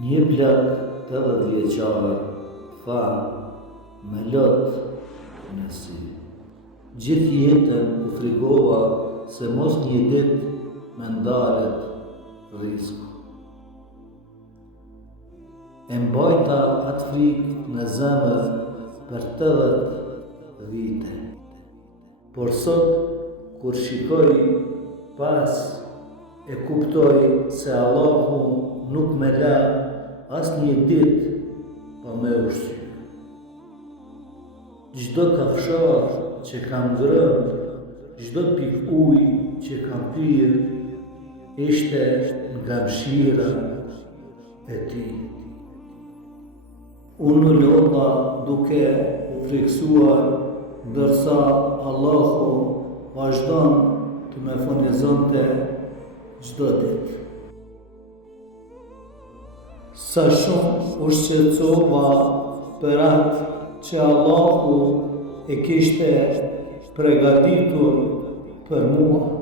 Një plak 80 vjeçar tha me lot në sy. Gjithë jetën u frigova se mos një ditë me ndalet risku. E mbajta atë frikë në zemër për 80 vite. Por sot, kur shikoj pas, e kuptoj se Allahu nuk me la as një ditë pa me ushqy. Çdo kafshar që kam ngrënë, çdo pik ujë që kam pirë, ishte nga mshira e tij. Unë lodha duke u friksuar, ndërsa Allahu vazhdon të më furnizonte çdo ditë. Sa shumë u shqetësova për atë që Allahu e kishte përgatitur për mua.